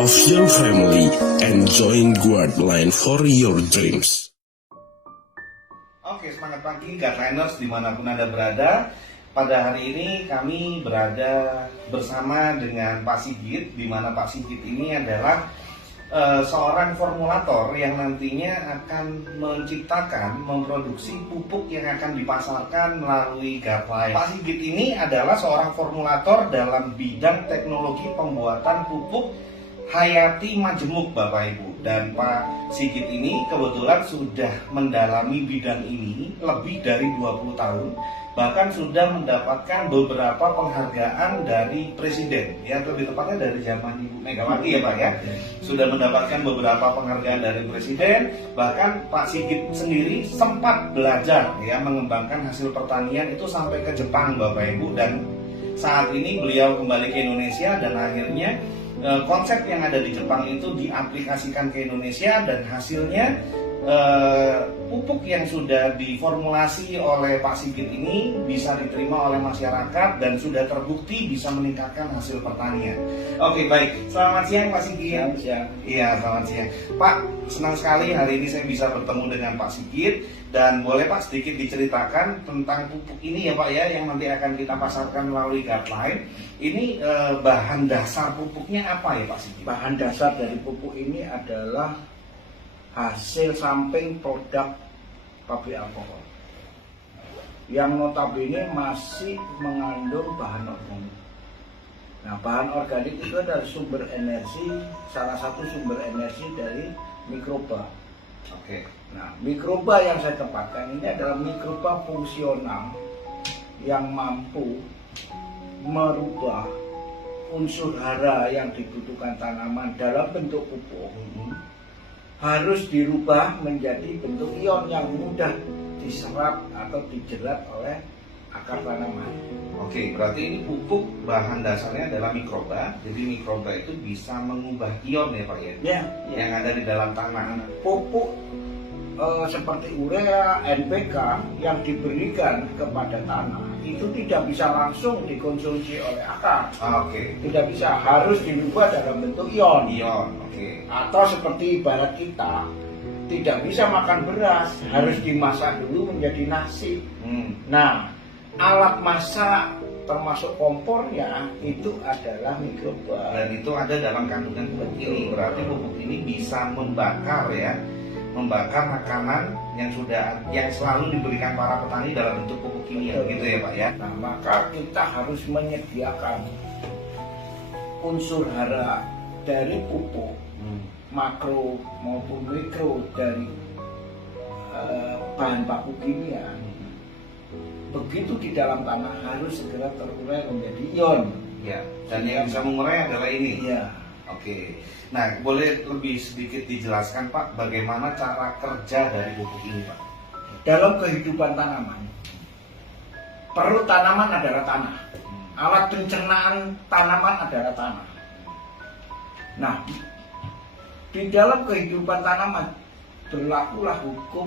of your family and join Guardline for your dreams. Oke, semangat pagi Guardliners dimanapun Anda berada. Pada hari ini kami berada bersama dengan Pak Sigit, di mana Pak Sigit ini adalah seorang formulator yang nantinya akan menciptakan, memproduksi pupuk yang akan dipasarkan melalui Guardline. Pak Sigit ini adalah seorang formulator dalam bidang teknologi pembuatan pupuk hayati majemuk, Bapak Ibu. Dan Pak Sigit ini kebetulan sudah mendalami bidang ini lebih dari 20 tahun. Bahkan sudah mendapatkan beberapa penghargaan dari Presiden, ya, lebih tepatnya dari zaman Ibu Megawati ya Pak ya. Sudah mendapatkan beberapa penghargaan dari Presiden. Bahkan Pak Sigit sendiri sempat belajar ya mengembangkan hasil pertanian itu sampai ke Jepang, Bapak Ibu. Dan saat ini beliau kembali ke Indonesia dan akhirnya konsep yang ada di Jepang itu diaplikasikan ke Indonesia dan hasilnya pupuk yang sudah diformulasi oleh Pak Sigit ini bisa diterima oleh masyarakat dan sudah terbukti bisa meningkatkan hasil pertanian. Oke, baik. Selamat siang Pak Sigit. Selamat siang. Iya, selamat siang. Pak, senang sekali hari ini saya bisa bertemu dengan Pak Sigit. Dan boleh Pak sedikit diceritakan tentang pupuk ini ya Pak ya, yang nanti akan kita pasarkan melalui Guardline. Ini bahan dasar pupuknya apa ya Pak Sigit? Bahan dasar dari pupuk ini adalah hasil samping produk pabrik alkohol yang notabene masih mengandung bahan organik. Nah, bahan organik itu adalah sumber energi, salah satu sumber energi dari mikroba. Oke. Nah, mikroba yang saya tempatkan ini adalah mikroba fungsional yang mampu merubah unsur hara yang dibutuhkan tanaman dalam bentuk pupuk harus dirubah menjadi bentuk ion yang mudah diserap atau dijerat oleh akar tanaman. Oke, berarti ini pupuk bahan dasarnya adalah mikroba. Jadi mikroba itu bisa mengubah ion ya Pak ya? Ya, Yang ada di dalam tanah. pupuk seperti urea, NPK yang diberikan kepada tanah itu tidak bisa langsung dikonsumsi oleh akar. Oke. Tidak bisa, harus dirubah dalam bentuk ion. Ion, oke. Atau seperti ibarat kita tidak bisa makan beras, harus dimasak dulu menjadi nasi. Nah, alat masak termasuk kompornya itu adalah mikroba. Dan itu ada dalam kandungan pupuk ini. Berarti pupuk ini bisa membakar ya, membakar makanan yang selalu diberikan para petani dalam bentuk pupuk kimia, gitu ya Pak ya. Nah, maka kita harus menyediakan unsur hara dari pupuk makro maupun mikro dari bahan baku kimia. Begitu di dalam tanah harus segera terurai menjadi ion. Ya, dan yang bisa mengurai adalah ini. Ya. Oke. Nah, boleh lebih sedikit dijelaskan Pak bagaimana cara kerja dari pupuk ini Pak? Dalam kehidupan tanaman, perut tanaman adalah tanah. Alat pencernaan tanaman adalah tanah. Nah, di dalam kehidupan tanaman berlakulah hukum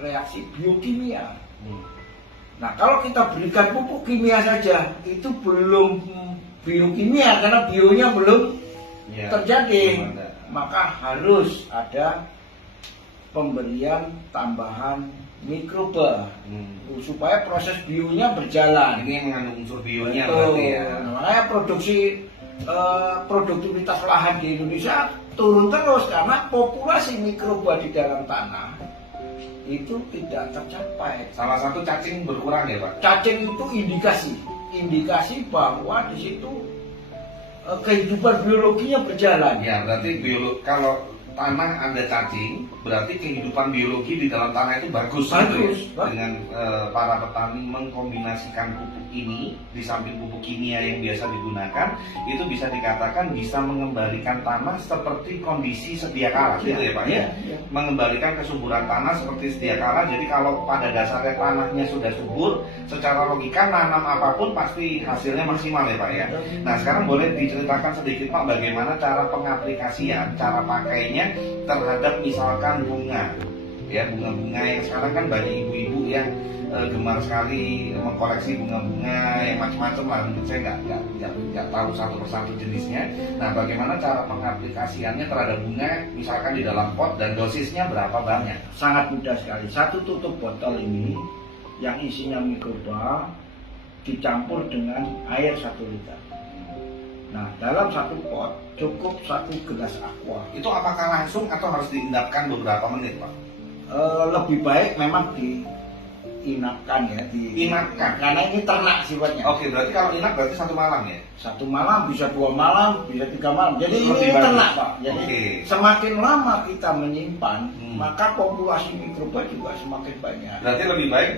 reaksi biokimia. Nah, kalau kita berikan pupuk kimia saja, itu belum biokimia karena bionya belum terjadi. Maka harus ada pemberian tambahan mikroba supaya proses bionya berjalan. Ini yang mengandung unsur bionya Betul. berarti ya. Nah, makanya produktivitas lahan di Indonesia turun terus karena populasi mikroba di dalam tanah itu tidak tercapai. Salah satu cacing berkurang ya Pak? Cacing itu indikasi bahwa di situ kehidupan biologinya berjalan. Ya, berarti kalau tanah ada cacing, berarti kehidupan biologi di dalam tanah itu bagus. Gitu ya? Dengan para petani mengkombinasikan pupuk ini di samping pupuk kimia yang biasa digunakan, itu bisa dikatakan bisa mengembalikan tanah seperti kondisi sedia kala, gitu ya Pak ya? Mengembalikan kesuburan tanah seperti sedia kala. Jadi kalau pada dasarnya tanahnya sudah subur, secara logika nanam apapun pasti hasilnya maksimal ya Pak ya. Nah, sekarang boleh diceritakan sedikit Pak bagaimana cara pengaplikasian, cara pakainya terhadap misalkan bunga. Ya, bunga-bunga yang sekarang kan banyak ibu-ibu yang gemar sekali mengkoleksi bunga-bunga yang macam-macam lah. Mungkin saya nggak tahu satu persatu jenisnya. Nah, bagaimana cara pengaplikasiannya terhadap bunga, misalkan di dalam pot, dan dosisnya berapa banyak? Sangat mudah sekali. Satu tutup botol ini yang isinya mikroba dicampur dengan air 1 liter. Nah, dalam satu pot cukup 1 gelas aqua. Itu apakah langsung atau harus diendapkan beberapa menit, Pak? Lebih baik memang diinapkan ya, Inapkan? karena ini ternak sifatnya. Oke, berarti kalau inap berarti 1 malam ya? 1 malam, bisa 2 malam, bisa 3 malam. Jadi Lebih ini bagus. ternak, Pak. Jadi Oke. semakin lama kita menyimpan, maka maka populasi mikroba juga semakin banyak. Berarti lebih baik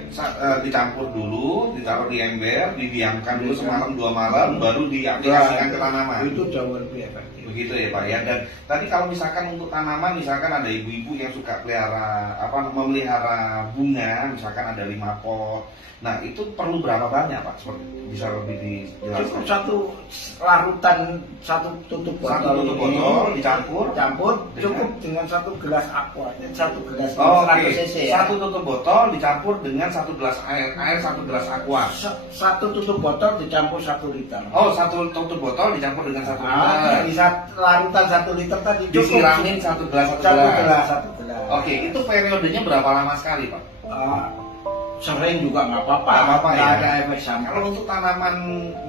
dicampur dulu, ditaruh di ember, didiamkan dulu semalam 2 malam, baru diaplikasikan ke tanaman. Itu jauh lebih efektif. Begitu ya Pak ya. Dan tadi kalau misalkan untuk tanaman, misalkan ada ibu-ibu yang suka memelihara bunga, misalkan ada 5 pot. Nah, itu perlu berapa banyak Pak? Seperti bisa lebih dijelaskan. Cukup satu larutan, satu tutup botol, Satu tutup botol dicampur cukup dengan 1 gelas aqua, 1 gelas Oh, 100 oke. cc ya. Satu tutup botol dicampur dengan 1 gelas air 1 gelas aqua. Satu tutup botol dicampur 1 liter. Oh, satu tutup botol dicampur dengan 1 Nah, liter. larutan 1 liter tadi cukup Disiramin 1 gelas 1 1 gelas. gelas 1 gelas. Oke, itu periodenya berapa lama sekali Pak? Sering juga nggak apa-apa. Nggak apa-apa ya. Ada efek samping. Kalau untuk tanaman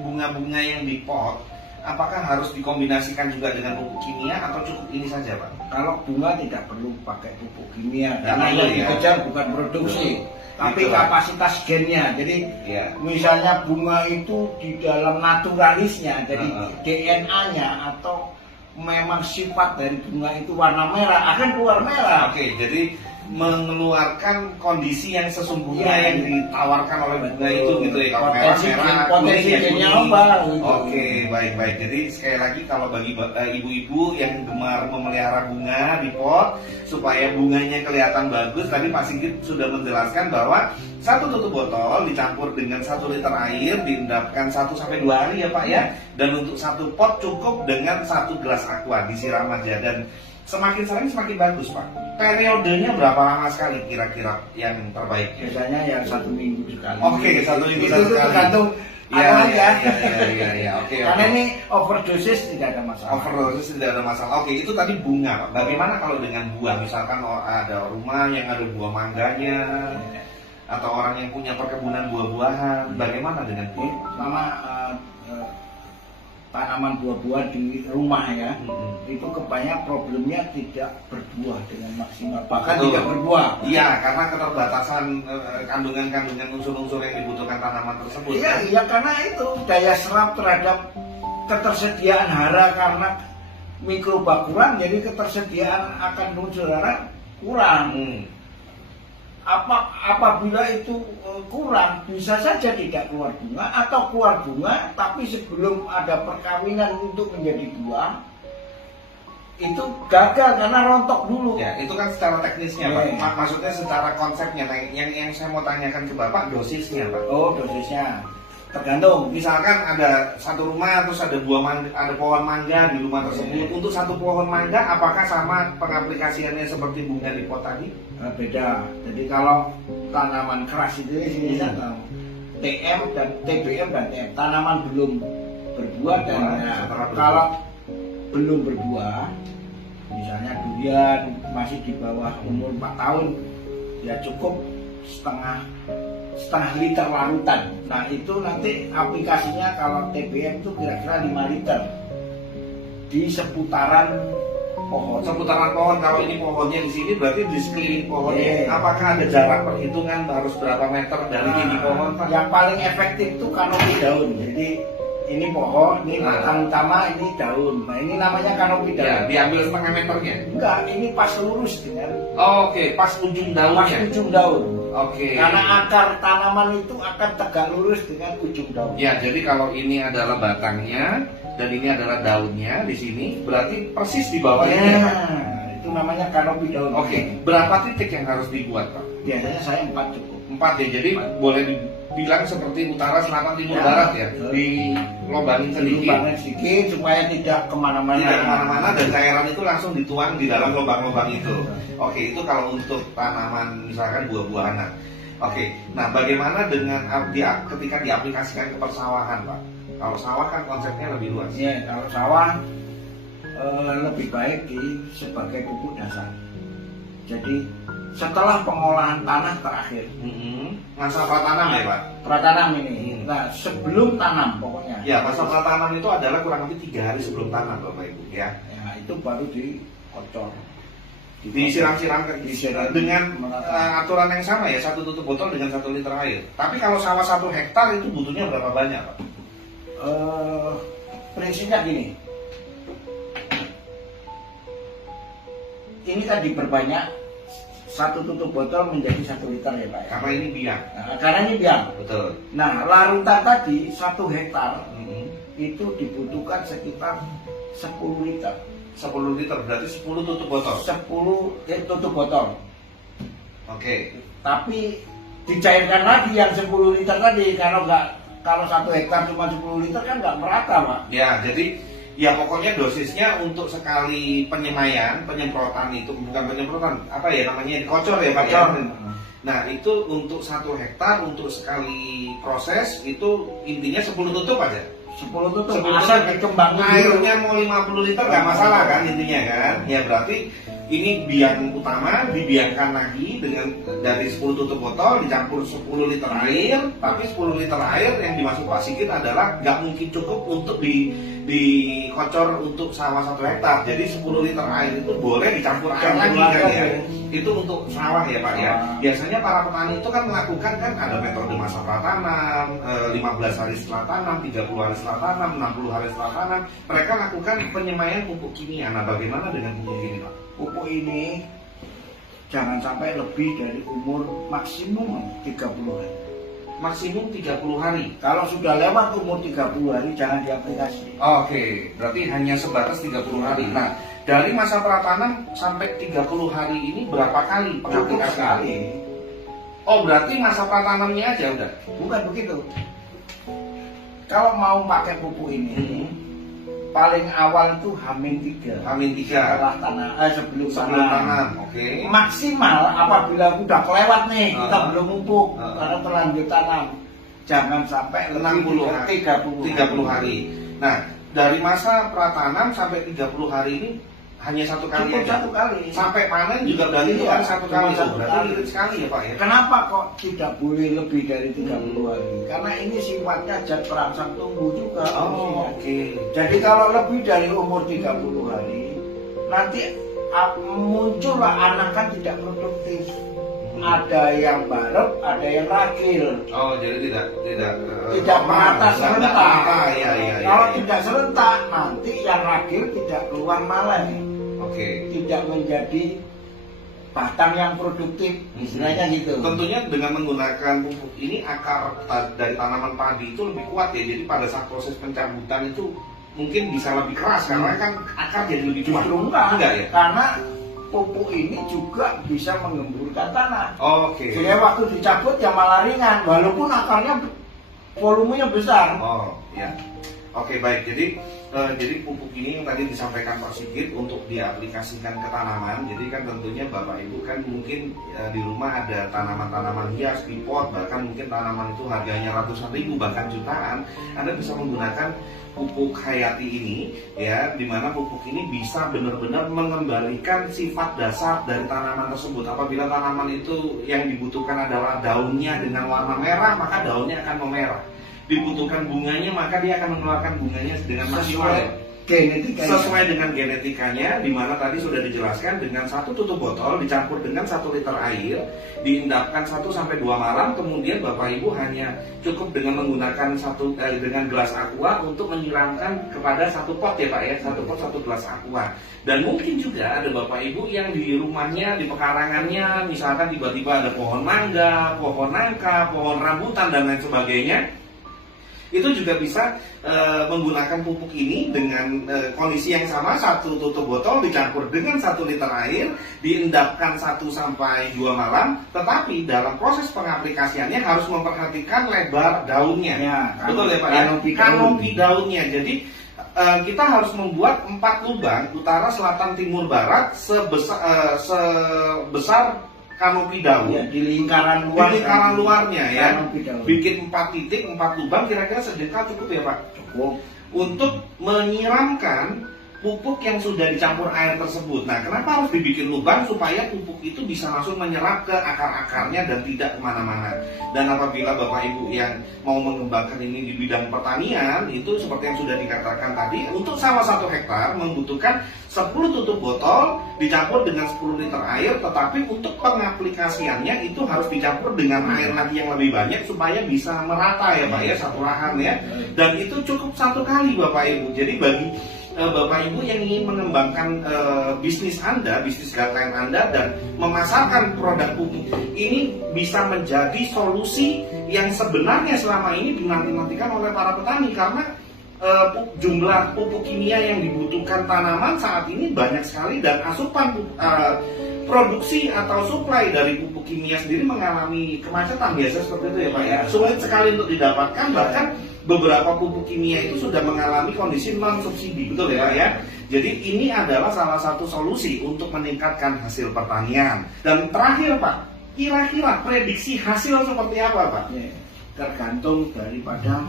bunga-bunga yang di pot, apakah harus dikombinasikan juga dengan pupuk kimia atau cukup ini saja Pak? Kalau bunga tidak perlu pakai pupuk kimia, Nggak karena perlu yang ya. dikejar bukan produksi, tapi Gitu. kapasitas gennya. Jadi Iya. misalnya bunga itu di dalam naturalisnya, jadi DNA-nya atau memang sifat dari bunga itu warna merah, akan keluar merah. Oke, jadi mengeluarkan kondisi yang sesungguhnya Iya. yang ditawarkan oleh bunga itu gitu ya. Kalau Potensi merah, potensi kuning ya gennya kuning. apa, gitu. Oke, baik. Jadi sekali lagi kalau bagi ibu-ibu yang gemar memelihara bunga di pot supaya bunganya kelihatan bagus, tadi Pak Sigit sudah menjelaskan bahwa 1 tutup botol dicampur dengan 1 liter air, diendapkan 1-2 hari ya Pak ya. Dan untuk 1 pot cukup dengan 1 gelas aqua, disiram aja. Dan semakin sering semakin bagus Pak. Periodenya berapa lama sekali kira-kira yang terbaik? Biasanya yang 1 minggu sekali. Oke, 1 minggu itu sekali. tergantung Iya, aja. iya. Oke. Karena ini overdosis tidak ada masalah. Overdosis tidak ada masalah. Oke, itu tadi bunga Pak. Bagaimana kalau dengan buah? Misalkan ada rumah yang ada buah mangganya, atau orang yang punya perkebunan buah-buahan, bagaimana dengan buah? Sama tanaman buah-buahan di rumah ya, itu kebanyakan problemnya tidak berbuah dengan maksimal, bahkan Betul. tidak berbuah. Iya, karena keterbatasan kandungan-kandungan unsur-unsur yang dibutuhkan tanaman tersebut. Iya, kan? iya, karena itu daya serap terhadap ketersediaan hara karena mikroba kurang, jadi ketersediaan akan unsur hara kurang. Apabila itu kurang, bisa saja tidak keluar bunga atau keluar bunga tapi sebelum ada perkawinan untuk menjadi buah itu gagal karena rontok dulu. Ya, itu kan secara teknisnya Pak. Maksudnya secara konsepnya. Nah, yang saya mau tanyakan ke Bapak dosisnya Pak. Oh, dosisnya tergantung. Misalkan ada satu rumah terus ada ada pohon mangga di rumah tersebut. Untuk 1 pohon mangga apakah sama pengaplikasiannya seperti bunga di pot tadi? Beda. Jadi kalau tanaman keras itu sini TM dan TBM dan TM, tanaman belum berbuah dan kalau belum berbuah, misalnya durian masih di bawah umur 4 tahun, ya cukup setengah liter larutan. Nah itu nanti aplikasinya kalau TBM itu kira-kira 5 liter di seputaran pohon. Seputaran pohon, kalau ini pohonnya di sini berarti di sekeliling pohonnya apakah ada jarak perhitungan harus berapa meter dari ini pohon Pak? Yang paling efektif itu kanopi daun. Jadi ini pohon, ini batang utama, ini daun. Nah ini namanya kanopi daun. Ya, diambil setengah meternya? Enggak, ini pas lurus dengan Oke, pas ujung daunnya? Pas ujung daun. Oke. Karena akar tanaman itu akan tegak lurus dengan ujung daun. Ya, jadi kalau ini adalah batangnya dan ini adalah daunnya di sini, berarti persis di bawahnya. Ya, itu namanya kanopi daun. Oke, berapa titik yang harus dibuat Pak? Biasanya saya 4 cukup. 4 ya, jadi boleh dibilang seperti utara, selatan, timur, barat ya? Dilobangin sedikit. Dilobangin sedikit supaya tidak kemana-mana. Tidak kemana-mana dan cairan itu langsung dituang di dalam lubang-lubang itu. Oke, itu kalau untuk tanaman misalkan buah-buahan. Oke, nah bagaimana dengan ketika diaplikasikan ke persawahan, Pak? Kalau sawah kan konsepnya lebih luas. Ya, kalau sawah lebih baik sebagai pupuk dasar. Jadi setelah pengolahan tanah terakhir, Masa pratanam ya, Pak? pratanam ini. Nah, sebelum tanam pokoknya. Ya, masa pratanam itu adalah kurang lebih 3 hari sebelum tanam, Bapak Ibu, ya. Ya, itu baru dikocor. Disiram-siram Disiram. dengan aturan yang sama ya, 1 tutup botol dengan 1 liter air. Tapi kalau sawah 1 hektar itu butuhnya berapa banyak, Pak? Prinsipnya gini. Ini kan diperbanyak 1 tutup botol menjadi 1 liter ya Pak ya. Karena ini biang. Nah, karena ini biang. Betul. Nah, larutan tadi 1 hektar itu dibutuhkan sekitar 10 liter. 10 liter berarti 10 tutup botol. 10 tutup botol. Oke. Tapi dicairkan lagi yang 10 liter tadi. Kalau 1 hektar cuma 10 liter kan nggak merata Pak. Ya, jadi ya pokoknya dosisnya untuk sekali penyemprotan itu bukan penyemprotan, apa ya namanya, dikocor ya Pak ya. Nah, itu untuk 1 hektar untuk sekali proses itu intinya 10 tutup aja. 10 tutup. 10 Asal tutup. dikembangin dulu. Airnya mau 50 liter nggak masalah kan intinya kan. Ya berarti ini biang utama dibiarkan lagi dengan dari 10 tutup botol dicampur 10 liter air, tapi 10 liter air yang dimaksud Pak Sigit adalah nggak mungkin cukup untuk dikocor untuk sawah 1 hektar. Jadi 10 liter air itu boleh dicampur air lagi kan ya. Itu untuk sawah ya Pak ya. Biasanya para petani itu kan melakukan kan ada metode masa pratanam, 15 hari setelah tanam, 30 hari setelah tanam, 60 hari setelah tanam. Mereka lakukan penyemaian pupuk kimia. Nah, bagaimana dengan pupuk ini Pak? Pupuk ini jangan sampai lebih dari umur maksimum 30 hari. Maksimum 30 hari. Kalau sudah lewat umur 30 hari jangan diaplikasi. Oke, berarti hanya sebatas 30 hari. Nah, dari masa pratanam sampai 30 hari ini berapa kali Cukup pengaplikasian? sekali. Oh, berarti masa pratanamnya aja udah. Bukan begitu. Kalau mau pakai pupuk ini, paling awal itu H-3. H-3. Setelah tanam, sebelum Tanam. Oke. Maksimal apabila udah kelewat nih, kita belum pupuk, Uh-huh. karena terlanjur tanam. Jangan sampai 60 lebih hari. 30 hari. Nah, dari masa pratanam sampai 30 hari ini hanya 1 kali Cukup aja. 1 kali. Sampai panen juga berarti Iya, kan 1 cuma kali. satu Berarti kali. irit sekali ya Pak ya. Kenapa kok tidak boleh lebih dari 30 hari? Karena ini sifatnya zat perangsang tumbuh juga. Oh, oke. Jadi kalau lebih dari umur 30 hari, nanti muncullah anakan tidak produktif. Ada yang barep, ada yang ragil. Oh, jadi tidak Merata serentak. Iya. Kalau tidak serentak, nanti yang ragil tidak keluar malah. Oke. Tidak menjadi batang yang produktif, istilahnya gitu. Tentunya dengan menggunakan pupuk ini akar dari tanaman padi itu lebih kuat ya. Jadi pada saat proses pencabutan itu mungkin bisa lebih keras karena kan akar jadi lebih kuat. Justru enggak ya? Karena pupuk ini juga bisa mengemburkan tanah. Oke. Jadi waktu dicabut ya malah ringan, walaupun akarnya volumenya besar. Oh, ya. Oke, baik. Jadi pupuk ini yang tadi disampaikan Pak Sigit untuk diaplikasikan ke tanaman. Jadi kan tentunya Bapak Ibu kan mungkin di rumah ada tanaman-tanaman hias, pipot, bahkan mungkin tanaman itu harganya ratusan ribu bahkan jutaan. Anda bisa menggunakan pupuk hayati ini ya, dimana pupuk ini bisa benar-benar mengembalikan sifat dasar dari tanaman tersebut. Apabila tanaman itu yang dibutuhkan adalah daunnya dengan warna merah, maka daunnya akan memerah. Dibutuhkan bunganya, maka dia akan mengeluarkan bunganya dengan maksimal ya. Sesuai dengan genetikanya, di mana tadi sudah dijelaskan dengan 1 tutup botol dicampur dengan 1 liter air, diendapkan 1 sampai 2 malam, kemudian Bapak Ibu hanya cukup dengan menggunakan dengan gelas aqua untuk menyiramkan kepada 1 pot ya Pak ya, 1 pot 1 gelas aqua. Dan mungkin juga ada Bapak Ibu yang di rumahnya, di pekarangannya, misalkan tiba-tiba ada pohon mangga, pohon nangka, pohon rambutan dan lain sebagainya. Itu juga bisa menggunakan pupuk ini dengan kondisi yang sama, 1 tutup botol dicampur dengan 1 liter air, diendapkan 1 sampai 2 malam, tetapi dalam proses pengaplikasiannya harus memperhatikan lebar daunnya. Ya, betul ya Pak ya? Kanopi daunnya. Jadi kita harus membuat 4 lubang utara, selatan, timur, barat sebesar kanopi daun. Ya, di lingkaran luar. Di lingkaran luarnya ya. Kanopi daun. Bikin 4 titik, 4 lubang, kira-kira sedekah cukup ya Pak? Cukup. Untuk menyiramkan pupuk yang sudah dicampur air tersebut. Nah, kenapa harus dibikin lubang? Supaya pupuk itu bisa langsung menyerap ke akar-akarnya dan tidak kemana-mana. Dan apabila Bapak Ibu yang mau mengembangkan ini di bidang pertanian, itu seperti yang sudah dikatakan tadi, untuk sawah 1 hektar membutuhkan 10 tutup botol dicampur dengan 10 liter air, tetapi untuk pengaplikasiannya itu harus dicampur dengan air lagi yang lebih banyak supaya bisa merata ya Pak ya, satu lahan ya. Dan itu cukup 1 kali Bapak Ibu. Jadi bagi Bapak Ibu yang ingin mengembangkan bisnis Anda, bisnis guideline Anda, dan memasarkan produk pupuk ini bisa menjadi solusi yang sebenarnya selama ini dinanti-nantikan oleh para petani, karena jumlah pupuk kimia yang dibutuhkan tanaman saat ini banyak sekali, dan asupan produksi atau suplai dari pupuk kimia sendiri mengalami kemacetan biasa seperti itu ya Pak ya. Sulit sekali untuk didapatkan, bahkan beberapa pupuk kimia itu sudah mengalami kondisi non subsidi, betul ya Pak ya. Jadi ini adalah salah satu solusi untuk meningkatkan hasil pertanian. Dan terakhir Pak, kira-kira prediksi hasil seperti apa Pak? Ya, tergantung daripada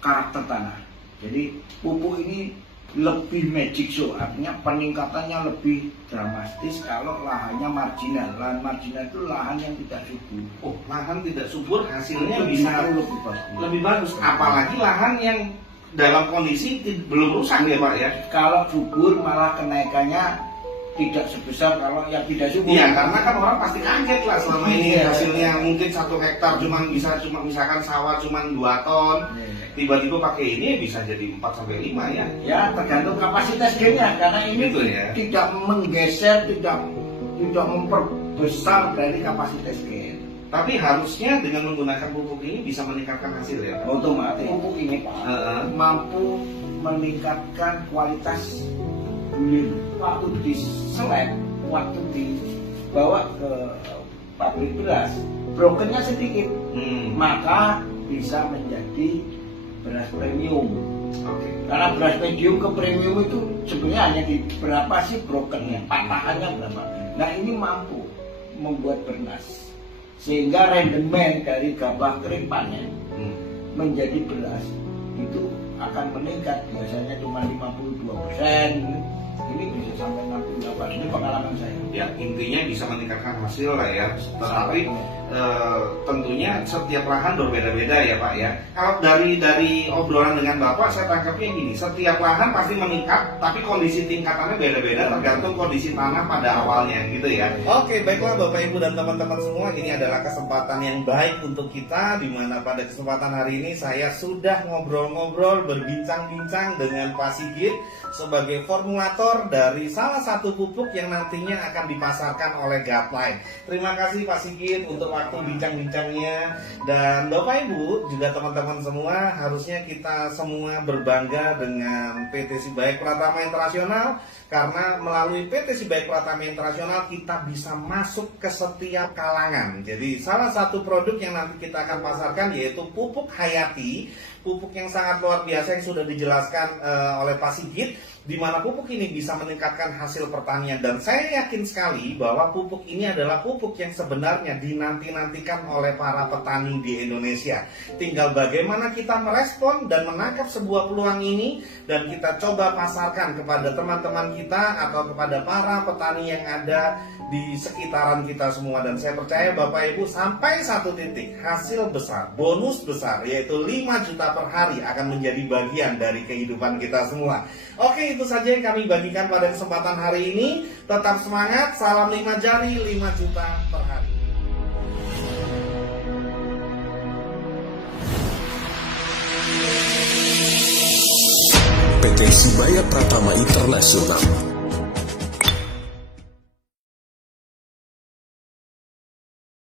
karakter tanah. Jadi pupuk ini lebih magic show, artinya peningkatannya lebih dramatis kalau lahannya marginal. Lahan marginal itu lahan yang tidak subur. Oh, lahan tidak subur hasilnya Itu bisa lebih bagus. Apalagi lahan yang dalam kondisi belum rusak ya Pak ya. Kalau subur malah kenaikannya tidak sebesar kalau yang tidak subur. Iya, karena kan orang pasti kaget lah selama ini Iya. hasilnya mungkin 1 hektar cuma misalkan sawah cuma 2 ton. Iya. Tiba-tiba pakai ini bisa jadi 4-5 ya. Ya, tergantung kapasitas gennya, karena ini Gitu ya. tidak menggeser, tidak memperbesar dari kapasitas gen. Tapi harusnya dengan menggunakan pupuk ini bisa meningkatkan hasil ya Pak. Otomatis pupuk ini Pak mampu meningkatkan kualitas bulir. Waktu diselek, waktu dibawa ke pabrik beras, brokennya sedikit, maka bisa menjadi beras premium. Oke. Karena beras medium ke premium itu sebenarnya hanya di berapa sih brokennya, patahannya berapa. Nah ini mampu membuat bernas, sehingga rendemen dari gabah kering panen menjadi beras itu akan meningkat, biasanya cuma 52%, ini bisa sampai 68%. Ini pengalaman saya. Ya, intinya bisa meningkatkan hasil lah ya. Tetapi tentunya setiap lahan berbeda-beda ya Pak ya. Kalau dari obrolan dengan Bapak saya tangkapnya gini, setiap lahan pasti meningkat, tapi kondisi tingkatannya beda-beda tergantung kondisi tanah pada awalnya gitu ya. Oke, baiklah Bapak Ibu dan teman-teman semua, ini adalah kesempatan yang baik untuk kita, di mana pada kesempatan hari ini saya sudah ngobrol-ngobrol, berbincang-bincang dengan Pak Sigit sebagai formulator dari salah satu pupuk yang nantinya akan dipasarkan oleh Guideline. Terima kasih Pak Sigit untuk waktu bincang-bincangnya, dan Bapak Ibu juga teman-teman semua, harusnya kita semua berbangga dengan PT Sibaik Pratama Internasional, karena melalui PT Sibaik Pratama Internasional kita bisa masuk ke setiap kalangan. Jadi salah satu produk yang nanti kita akan pasarkan yaitu pupuk Hayati, pupuk yang sangat luar biasa yang sudah dijelaskan oleh Pak Sigit, di mana pupuk ini bisa meningkatkan hasil pertanian. Dan saya yakin sekali bahwa pupuk ini adalah pupuk yang sebenarnya dinanti-nantikan oleh para petani di Indonesia. Tinggal bagaimana kita merespon dan menangkap sebuah peluang ini, dan kita coba pasarkan kepada teman-teman kita atau kepada para petani yang ada di sekitaran kita semua. Dan saya percaya Bapak Ibu sampai satu titik hasil besar, bonus besar, yaitu 5 juta per hari akan menjadi bagian dari kehidupan kita semua. Oke, itu saja yang kami bagikan pada kesempatan hari ini. Tetap semangat, salam 5 jari, 5 juta per hari. PT Sibaya Pratama Internasional.